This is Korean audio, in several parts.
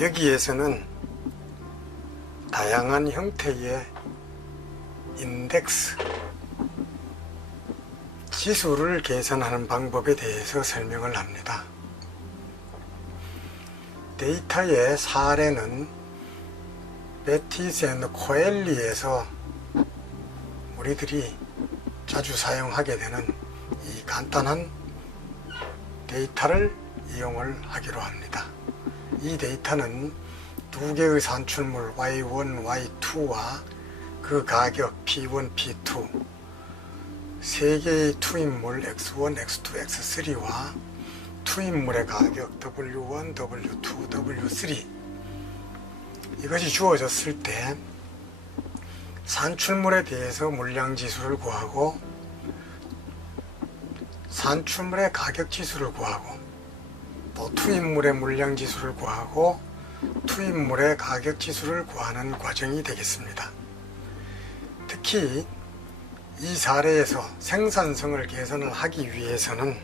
여기에서는 다양한 형태의 인덱스, 지수를 계산하는 방법에 대해서 설명을 합니다. 데이터의 사례는 베티스 앤 코엘리에서 우리들이 자주 사용하게 되는 이 간단한 데이터를 이용을 하기로 합니다. 이 데이터는 두 개의 산출물 Y1, Y2와 그 가격 P1, P2, 세 개의 투입물 X1, X2, X3와 투입물의 가격 W1, W2, W3, 이것이 주어졌을 때 산출물에 대해서 물량지수를 구하고 산출물의 가격지수를 구하고 또 투입물의 물량지수를 구하고 투입물의 가격지수를 구하는 과정이 되겠습니다. 특히 이 사례에서 생산성을 개선을 하기 위해서는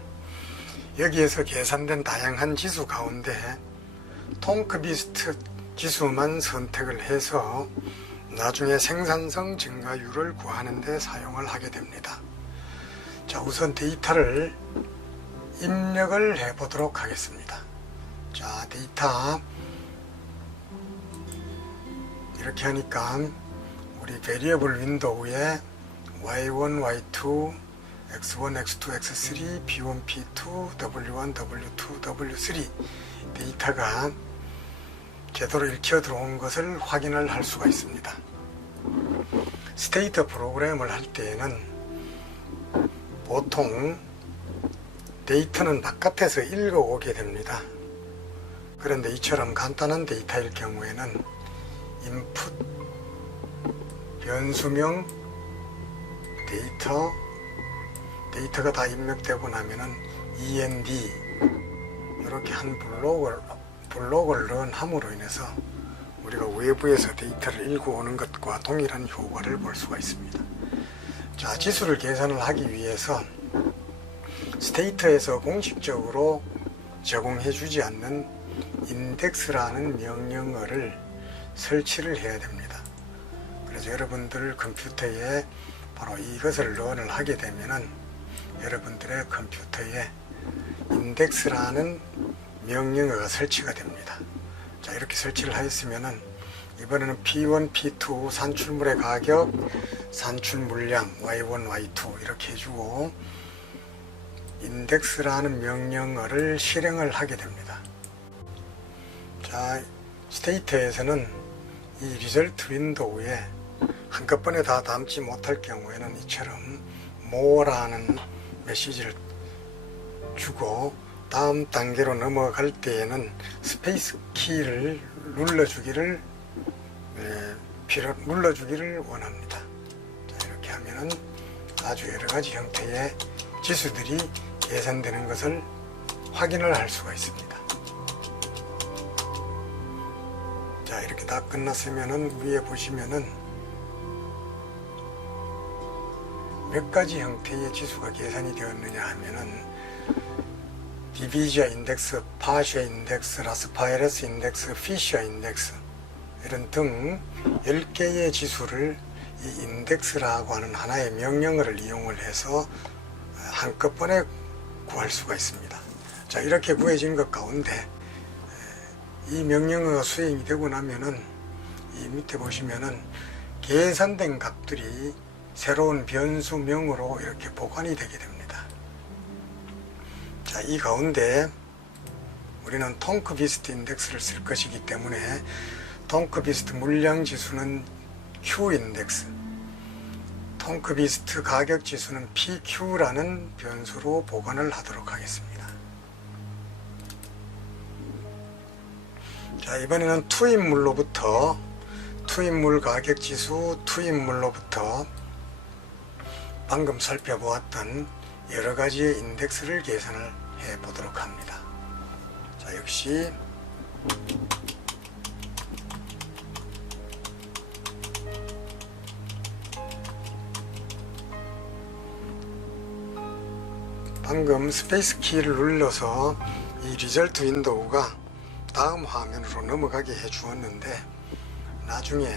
여기에서 계산된 다양한 지수 가운데 tonKBEAST 지수만 선택을 해서 나중에 생산성 증가율을 구하는 데 사용을 하게 됩니다. 자, 우선 데이터를 입력을 해 보도록 하겠습니다. 자, 데이터 이렇게 하니까 우리 베리어블 윈도우에 Y1, Y2, X1, X2, X3, P1, P2, W1, W2, W3 데이터가 제대로 읽혀 들어온 것을 확인을 할 수가 있습니다. 스테이트 프로그램을 할 때에는 보통 데이터는 바깥에서 읽어오게 됩니다. 그런데 이처럼 간단한 데이터일 경우에는 인풋, 변수명, 데이터가 다 입력되고 나면은 END 이렇게 한 블록을 런함으로 인해서 우리가 외부에서 데이터를 읽어오는 것과 동일한 효과를 볼 수가 있습니다. 자, 지수를 계산을 하기 위해서 스테이터에서 공식적으로 제공해 주지 않는 인덱스라는 명령어를 설치를 해야 됩니다. 그래서 여러분들 컴퓨터에 바로 이것을 런을 하게 되면은 여러분들의 컴퓨터에 인덱스라는 명령어가 설치가 됩니다. 자, 이렇게 설치를 하였으면은 이번에는 P1, P2 산출물의 가격, 산출 물량 Y1, Y2 이렇게 해주고 인덱스라는 명령어를 실행을 하게 됩니다. 자, 스테이터에서는 이 리절트 윈도우에 한꺼번에 다 담지 못할 경우에는 이처럼 more라는 메시지를 주고 다음 단계로 넘어갈 때에는 스페이스 키를 눌러주기를 원합니다. 자, 이렇게 하면은 아주 여러가지 형태의 지수들이 계산되는 것을 확인을 할 수가 있습니다. 자, 이렇게 다 끝났으면은 위에 보시면은 몇 가지 형태의 지수가 계산이 되었느냐 하면은 디비저 인덱스, 파쉐 인덱스, 라스파이러스 인덱스, 피셔 인덱스 이런 등 10개의 지수를 이 인덱스라고 하는 하나의 명령어를 이용을 해서 한꺼번에 구할 수가 있습니다. 자, 이렇게 구해진 것 가운데 이 명령어가 수행이 되고 나면은 이 밑에 보시면은 계산된 값들이 새로운 변수명으로 이렇게 보관이 되게 됩니다. 자, 이 가운데 우리는 tonKBEAST 인덱스를 쓸 것이기 때문에 tonKBEAST 물량 지수는 Q 인덱스, tonKBEAST 가격 지수는 PQ라는 변수로 보관을 하도록 하겠습니다. 자, 이번에는 투입물로부터 투입물 가격 지수, 투입물로부터 방금 살펴보았던 여러 가지의 인덱스를 계산을 해 보도록 합니다. 자, 역시 방금 스페이스 키를 눌러서 이 리절트 윈도우가 다음 화면으로 넘어가게 해 주었는데, 나중에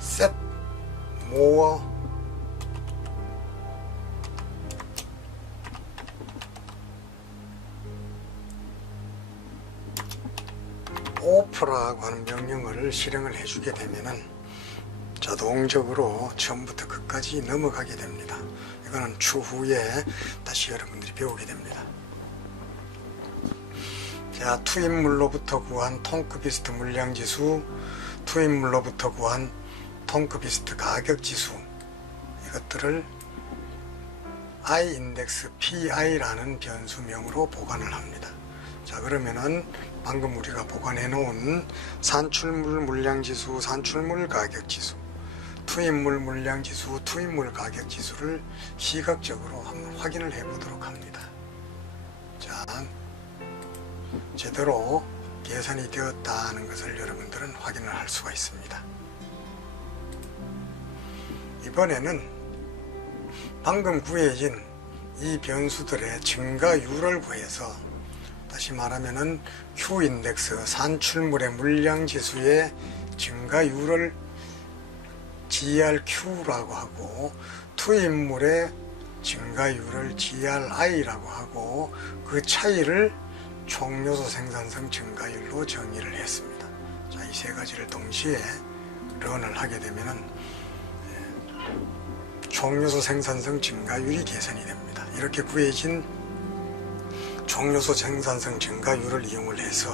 set more off라고 하는 명령어를 실행을 해주게 되면은 자동적으로 처음부터 끝까지 넘어가게 됩니다. 이거는 추후에 다시 여러분들이 배우게 됩니다. 자, 투입물로부터 구한 tonk-beast 물량지수, 투입물로부터 구한 tonk-beast 가격지수, 이것들을 iindex pi라는 변수명으로 보관을 합니다. 자, 그러면은 방금 우리가 보관해 놓은 산출물 물량지수, 산출물 가격지수, 투입물 물량지수, 투입물 가격지수를 시각적으로 한번 확인을 해 보도록 합니다. 자, 제대로 계산이 되었다는 것을 여러분들은 확인을 할 수가 있습니다. 이번에는 방금 구해진 이 변수들의 증가율을 구해서, 다시 말하면은 Q인덱스 산출물의 물량지수의 증가율을 GRQ라고 하고, 투입물의 증가율을 GRI라고 하고, 그 차이를 총요소 생산성 증가율로 정의를 했습니다. 자, 이 세 가지를 동시에 런을 하게 되면은 총요소 생산성 증가율이 계산이 됩니다. 이렇게 구해진 총요소 생산성 증가율을 이용을 해서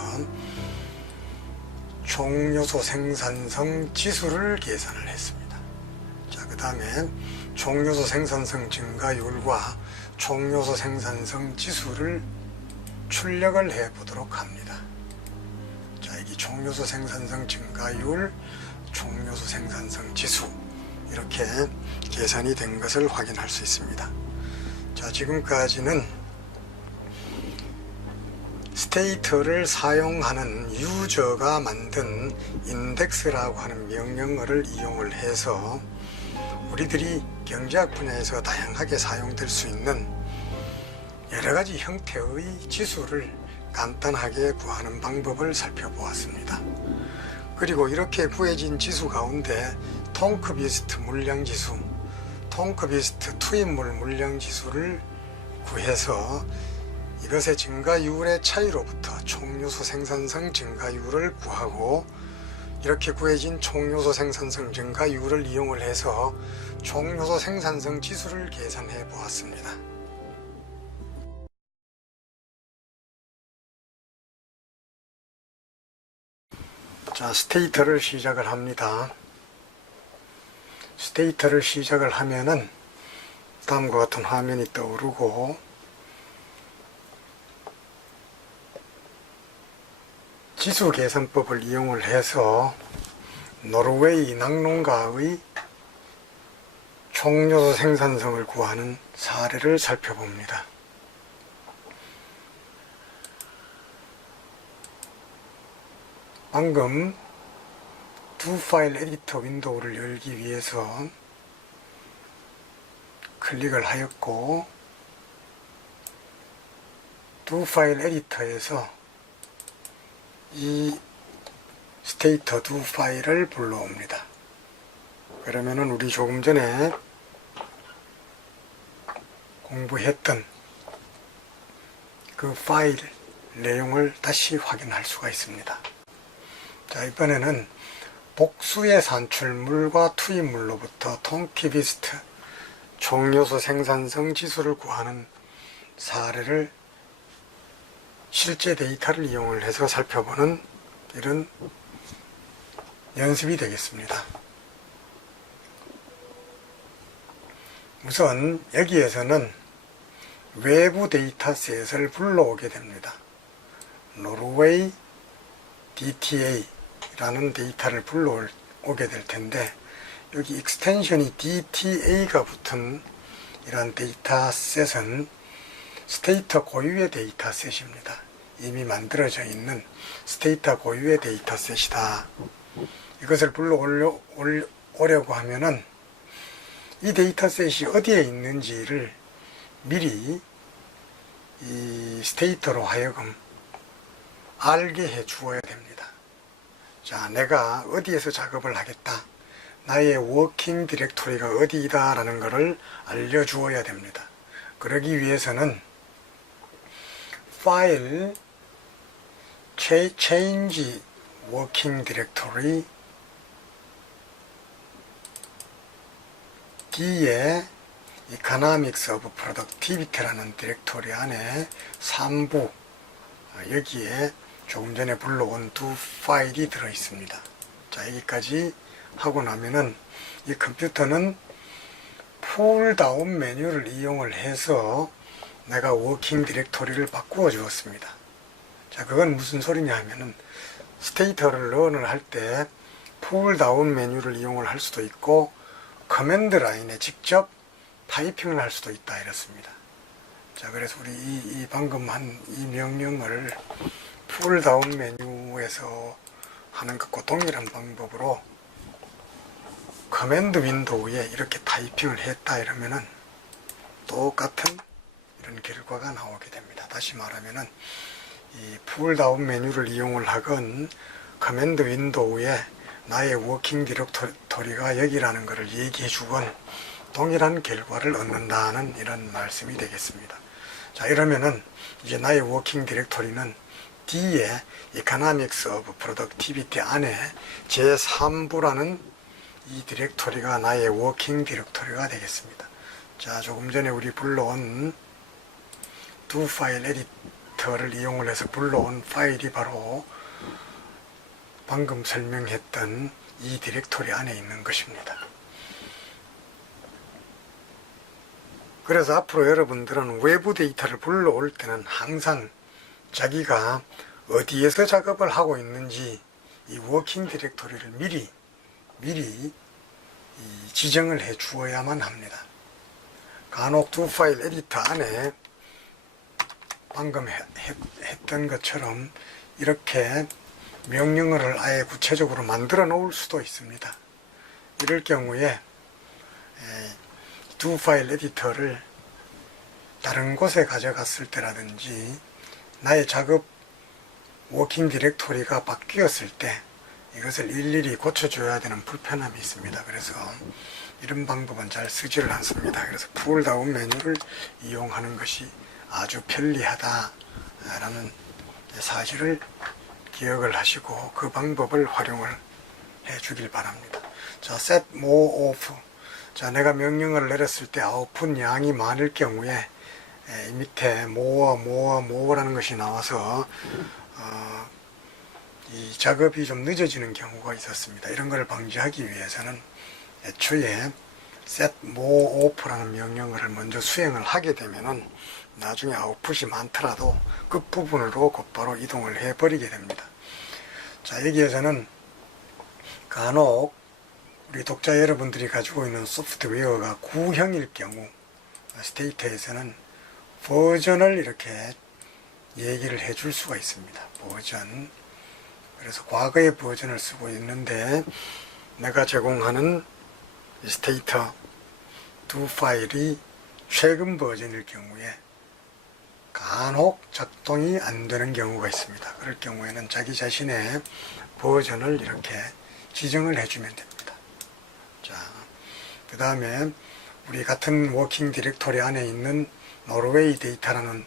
총요소 생산성 지수를 계산을 했습니다. 자, 그 다음에 총요소 생산성 증가율과 총요소 생산성 지수를 출력을 해 보도록 합니다. 자, 여기 총요소 생산성 증가율, 총요소 생산성 지수, 이렇게 계산이 된 것을 확인할 수 있습니다. 자, 지금까지는 스테이터를 사용하는 유저가 만든 인덱스라고 하는 명령어를 이용을 해서 우리들이 경제학 분야에서 다양하게 사용될 수 있는 여러가지 형태의 지수를 간단하게 구하는 방법을 살펴보았습니다. 그리고 이렇게 구해진 지수 가운데 tonk-beast 물량지수, tonk-beast 투입물 물량지수를 구해서 이것의 증가율의 차이로부터 총요소 생산성 증가율을 구하고, 이렇게 구해진 총요소 생산성 증가율을 이용을 해서 총요소 생산성 지수를 계산해 보았습니다. 자, 스테이터를 시작을 합니다. 스테이터를 시작을 하면은 다음과 같은 화면이 떠오르고, 지수 계산법을 이용을 해서 노르웨이 낙농가의 총요소 생산성을 구하는 사례를 살펴봅니다. 방금 두 파일 에디터 윈도우를 열기 위해서 클릭을 하였고, 두 파일 에디터에서 이 스테이터 두 파일을 불러옵니다. 그러면은 우리 조금 전에 공부했던 그 파일 내용을 다시 확인할 수가 있습니다. 자, 이번에는 복수의 산출물과 투입물로부터 tonk-beast 총요소 생산성 지수를 구하는 사례를 실제 데이터를 이용을 해서 살펴보는 이런 연습이 되겠습니다. 우선 여기에서는 외부 데이터셋을 불러오게 됩니다. 노르웨이 DTA라는 데이터를 불러오게 될 텐데, 여기 익스텐션이 DTA가 붙은 이런 데이터셋은 스테이터 고유의 데이터셋입니다. 이미 만들어져 있는 스테이터 고유의 데이터셋이다. 이것을 불러오려고 하면은 이 데이터셋이 어디에 있는지를 미리 이 스테이터로 하여금 알게 해 주어야 됩니다. 자, 내가 어디에서 작업을 하겠다, 나의 워킹 디렉토리가 어디이다 라는 것을 알려주어야 됩니다. 그러기 위해서는 파일 change working directory D에 Economics of Productivity라는 디렉토리 안에 3부, 여기에 조금 전에 불러온 두 파일이 들어 있습니다. 자, 여기까지 하고 나면은 이 컴퓨터는 풀다운 메뉴를 이용을 해서 내가 워킹 디렉토리를 바꾸어 주었습니다. 자, 그건 무슨 소리냐 하면은 스테이터를 런을 할 때 풀다운 메뉴를 이용을 할 수도 있고 커맨드 라인에 직접 타이핑을 할 수도 있다 이렇습니다. 자, 그래서 우리 이 방금 한 이 명령을 풀다운 메뉴에서 하는 것과 동일한 방법으로 커맨드 윈도우에 이렇게 타이핑을 했다 이러면은 똑같은 이런 결과가 나오게 됩니다. 다시 말하면은 이 풀다운 메뉴를 이용을 하건 커맨드 윈도우에 나의 워킹 디렉토리가 여기라는 것을 얘기해 주건 동일한 결과를 얻는다는 이런 말씀이 되겠습니다. 자, 이러면은 이제 나의 워킹 디렉토리는 D의 Economics of Productivity 안에 제3부라는 이 디렉토리가 나의 워킹 디렉토리가 되겠습니다. 자, 조금 전에 우리 불러온 두 파일 에디터를 이용을 해서 불러온 파일이 바로 방금 설명했던 이 디렉토리 안에 있는 것입니다. 그래서 앞으로 여러분들은 외부 데이터를 불러올 때는 항상 자기가 어디에서 작업을 하고 있는지 이 워킹 디렉토리를 미리 지정을 해 주어야만 합니다. 간혹 두 파일 에디터 안에 방금 했던 것처럼 이렇게 명령어를 아예 구체적으로 만들어 놓을 수도 있습니다. 이럴 경우에 두 파일 에디터를 다른 곳에 가져갔을 때라든지 나의 작업 워킹 디렉토리가 바뀌었을 때 이것을 일일이 고쳐줘야 되는 불편함이 있습니다. 그래서 이런 방법은 잘 쓰지를 않습니다. 그래서 풀다운 메뉴를 이용하는 것이 아주 편리하다라는 사실을 기억을 하시고 그 방법을 활용을 해 주길 바랍니다. 자, set more off. 자, 내가 명령을 내렸을 때 아웃풋 양이 많을 경우에 이 밑에 more라는 것이 나와서 이 작업이 좀 늦어지는 경우가 있었습니다. 이런 걸 방지하기 위해서는 애초에 set more off라는 명령어를 먼저 수행을 하게 되면은 나중에 아웃풋이 많더라도 끝부분으로 곧바로 이동을 해버리게 됩니다. 자, 여기에서는 간혹 우리 독자 여러분들이 가지고 있는 소프트웨어가 구형일 경우 스테이터에서는 버전을 이렇게 얘기를 해줄 수가 있습니다. 버전. 그래서 과거의 버전을 쓰고 있는데 내가 제공하는 스테이터 두 파일이 최근 버전일 경우에 간혹 작동이 안 되는 경우가 있습니다. 그럴 경우에는 자기 자신의 버전을 이렇게 지정을 해주면 됩니다. 자, 그 다음에 우리 같은 워킹 디렉토리 안에 있는 노르웨이 데이터라는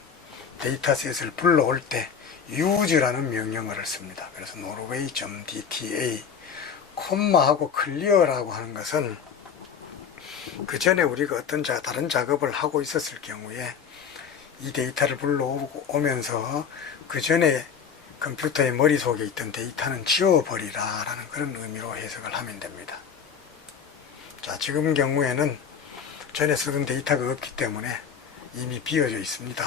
데이터셋을 불러올 때 use라는 명령어를 씁니다. 그래서 norway.dta 콤마하고 클리어라고 하는 것은 그 전에 우리가 어떤 다른 작업을 하고 있었을 경우에 이 데이터를 불러오면서 그 전에 컴퓨터의 머릿속에 있던 데이터는 지워버리라 라는 그런 의미로 해석을 하면 됩니다. 자, 지금 경우에는 전에 쓰던 데이터가 없기 때문에 이미 비어져 있습니다.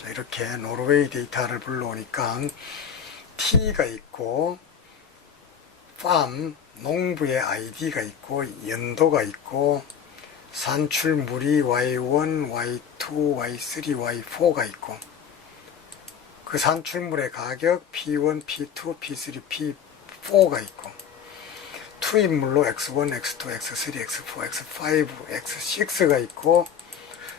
자, 이렇게 노르웨이 데이터를 불러오니까 T가 있고 farm 농부의 아이디가 있고 연도가 있고 산출물이 Y1, Y2, Y3, Y4가 있고 그 산출물의 가격 P1, P2, P3, P4가 있고 투입물로 X1, X2, X3, X4, X5, X6가 있고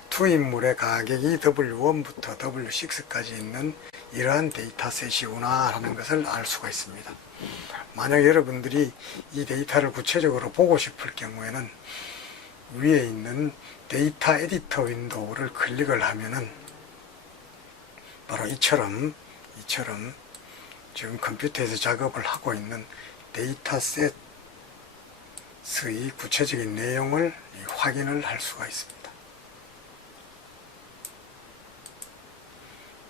투입물의 가격이 W1부터 W6까지 있는 이러한 데이터셋이구나 하는 것을 알 수가 있습니다. 만약 여러분들이 이 데이터를 구체적으로 보고 싶을 경우에는 위에 있는 데이터 에디터 윈도우를 클릭을 하면은 바로 이처럼 지금 컴퓨터에서 작업을 하고 있는 데이터셋의 구체적인 내용을 확인을 할 수가 있습니다.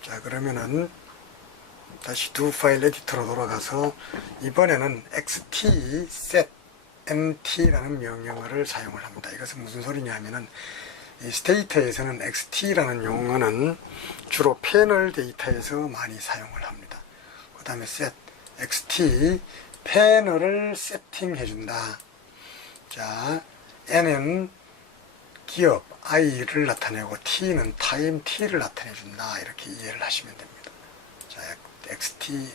자, 그러면은 다시 두 파일 에디터로 돌아가서 이번에는 xtsetMT라는 명령어를 사용을 합니다. 이것은 무슨 소리냐 하면은 이 스테이터에서는 xt라는 용어는 주로 패널 데이터에서 많이 사용을 합니다. 그 다음에 set xt 패널을 세팅해 준다. 자, n은 기업 i를 나타내고 t는 타임 t를 나타내 준다. 이렇게 이해를 하시면 됩니다. 자, xt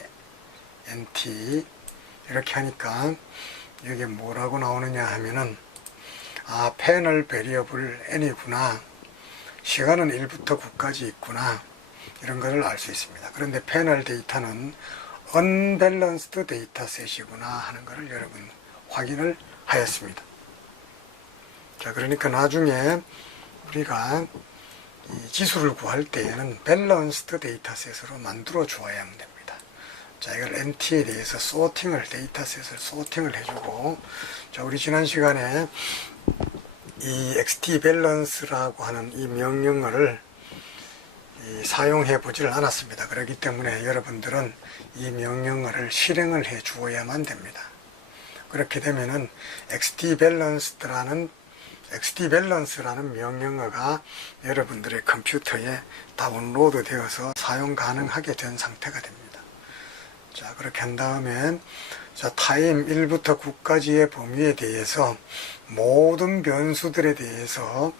nt 이렇게 하니까 여기 뭐라고 나오느냐 하면은 패널 베리어블 n이구나, 시간은 1부터 9까지 있구나, 이런 것을 알 수 있습니다. 그런데 패널 데이터는 unbalanced 데이터셋이구나 하는 것을 여러분 확인을 하였습니다. 자, 그러니까 나중에 우리가 이 지수를 구할 때에는 밸런스드 데이터셋으로 만들어 주어야 됩니다. 자, 이걸 NT에 대해서 데이터셋을 소팅을 해주고, 자, 우리 지난 시간에 이 XTBalance라고 하는 이 명령어를 사용해 보지를 않았습니다. 그렇기 때문에 여러분들은 이 명령어를 실행을 해 주어야만 됩니다. 그렇게 되면은 XTBalance라는 명령어가 여러분들의 컴퓨터에 다운로드 되어서 사용 가능하게 된 상태가 됩니다. 자, 그렇게 한 다음에 자, 타임 1부터 9까지의 범위에 대해서 모든 변수들에 대해서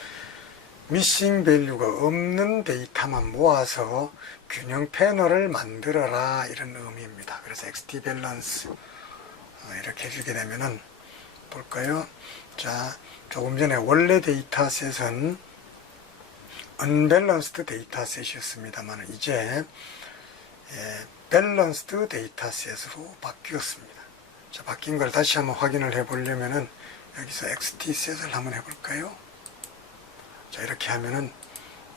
미싱 밸류가 없는 데이터만 모아서 균형 패널을 만들어라, 이런 의미입니다. 그래서 XTBalance 이렇게 해주게 되면은 볼까요? 자, 조금 전에 원래 데이터셋은 unbalanced 데이터셋이었습니다만 이제 밸런스드 데이터셋으로 바뀌었습니다. 자, 바뀐 걸 다시 한번 확인을 해 보려면은 여기서 xt셋을 한번 해볼까요? 자, 이렇게 하면은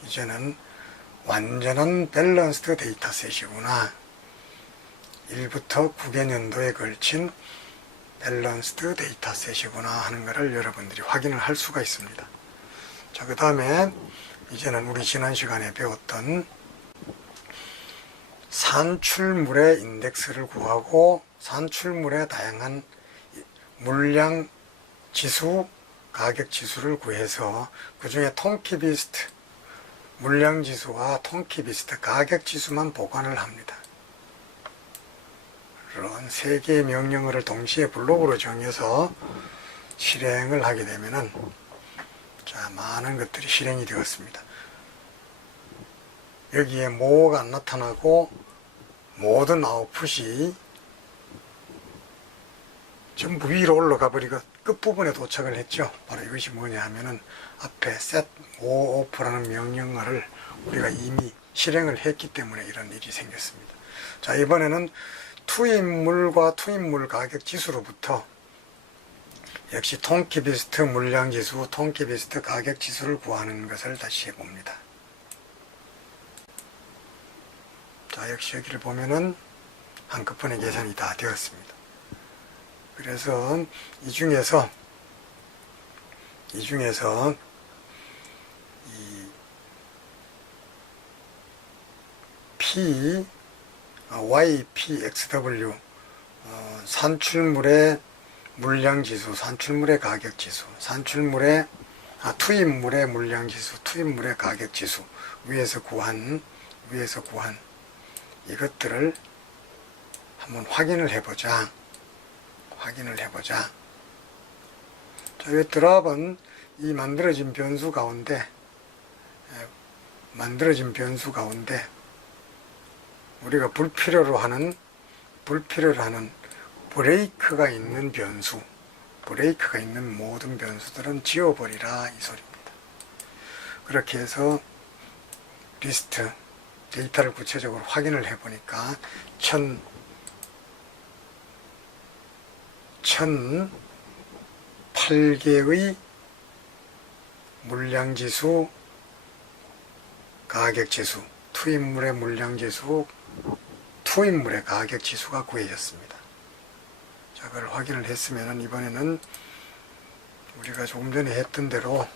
이제는 완전한 밸런스드 데이터셋이구나, 1부터 9개년도에 걸친 밸런스드 데이터셋이구나 하는 것을 여러분들이 확인을 할 수가 있습니다. 자, 그 다음에 이제는 우리 지난 시간에 배웠던 산출물의 인덱스를 구하고 산출물의 다양한 물량 지수, 가격 지수를 구해서 그 중에 통키비스트 물량 지수와 통키비스트 가격 지수만 보관을 합니다. 이런 세 개의 명령어를 동시에 블록으로 정해서 실행을 하게 되면은 자, 많은 것들이 실행이 되었습니다. 여기에 뭐가 안 나타나고 모든 아웃풋이 전부 위로 올라가 버리고 끝부분에 도착을 했죠. 바로 이것이 뭐냐 하면은 앞에 set mooff라는 명령어를 우리가 이미 실행을 했기 때문에 이런 일이 생겼습니다. 자, 이번에는 투입물과 투입물 가격 지수로부터 역시 통키비스트 물량 지수, 통키비스트 가격 지수를 구하는 것을 다시 해봅니다. 자, 역시 여기를 보면은 한꺼번에 계산이 다 되었습니다. 그래서 이 중에서 이 P, YPXW 산출물의 물량지수, 산출물의 가격지수, 투입물의 물량지수, 투입물의 가격지수 위에서 구한 이것들을 한번 확인을 해보자. 자, 이 드랍은 이 만들어진 변수 가운데 우리가 불필요로 하는 브레이크가 있는 모든 변수들은 지워버리라, 이 소리입니다. 그렇게 해서 리스트 데이터를 구체적으로 확인을 해보니까 1008개의 물량지수, 가격지수, 투입물의 물량지수, 투입물의 가격지수가 구해졌습니다. 자, 그걸 확인을 했으면 이번에는 우리가 조금 전에 했던 대로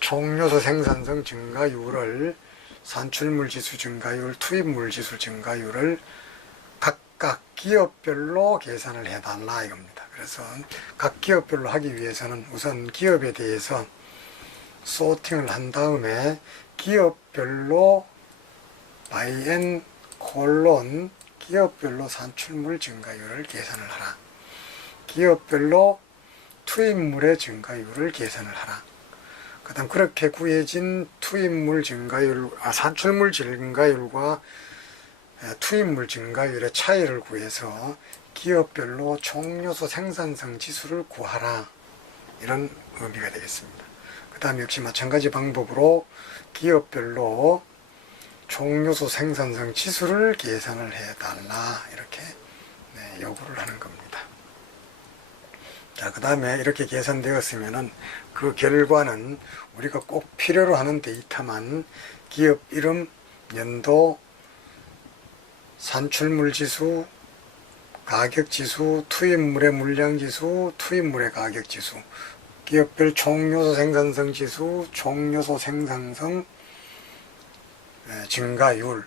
총요소 생산성 증가율을, 산출물 지수 증가율, 투입물 지수 증가율을 각각 기업별로 계산을 해달라 이겁니다. 그래서 각 기업별로 하기 위해서는 우선 기업에 대해서 소팅을 한 다음에 기업별로 by n 콜론 기업별로 산출물 증가율을 계산을 하라. 기업별로 투입물의 증가율을 계산을 하라. 그 다음 그렇게 구해진 투입물 증가율, 산출물 증가율과 투입물 증가율의 차이를 구해서 기업별로 총요소 생산성 지수를 구하라. 이런 의미가 되겠습니다. 그 다음 역시 마찬가지 방법으로 기업별로 총요소 생산성 지수를 계산을 해달라. 이렇게 요구를 하는 겁니다. 자, 그 다음에 이렇게 계산되었으면은 그 결과는 우리가 꼭 필요로 하는 데이터만 기업 이름, 연도, 산출물 지수, 가격 지수, 투입물의 물량 지수, 투입물의 가격 지수, 기업별 총요소 생산성 지수, 총요소 생산성 증가율,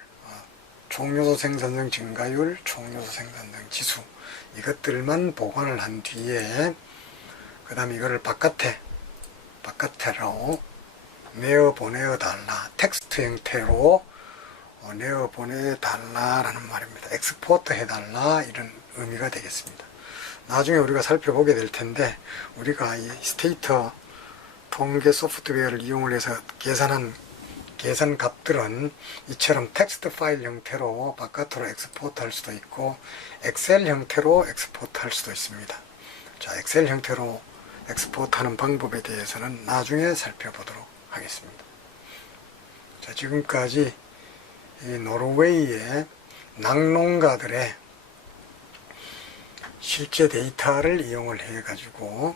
총요소 생산성 증가율, 총요소 생산성 지수, 이것들만 보관을 한 뒤에 그 다음에 이거를 바깥으로 내어 보내어 달라, 텍스트 형태로 내어 보내달라 라는 말입니다. 엑스포트 해달라, 이런 의미가 되겠습니다. 나중에 우리가 살펴보게 될 텐데, 우리가 이 스테이터 통계 소프트웨어를 이용을 해서 계산한 계산 값들은 이처럼 텍스트 파일 형태로 바깥으로 엑스포트 할 수도 있고 엑셀 형태로 엑스포트 할 수도 있습니다. 자, 엑셀 형태로 엑스포트 하는 방법에 대해서는 나중에 살펴보도록 하겠습니다. 자, 지금까지 이 노르웨이의 낙농가들의 실제 데이터를 이용을 해 가지고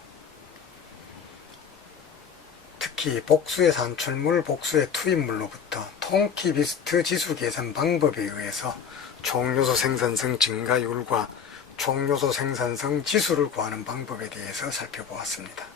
특히 복수의 산출물, 복수의 투입물로부터 통키비스트 지수 계산 방법에 의해서 총요소 생산성 증가율과 총요소 생산성 지수를 구하는 방법에 대해서 살펴보았습니다.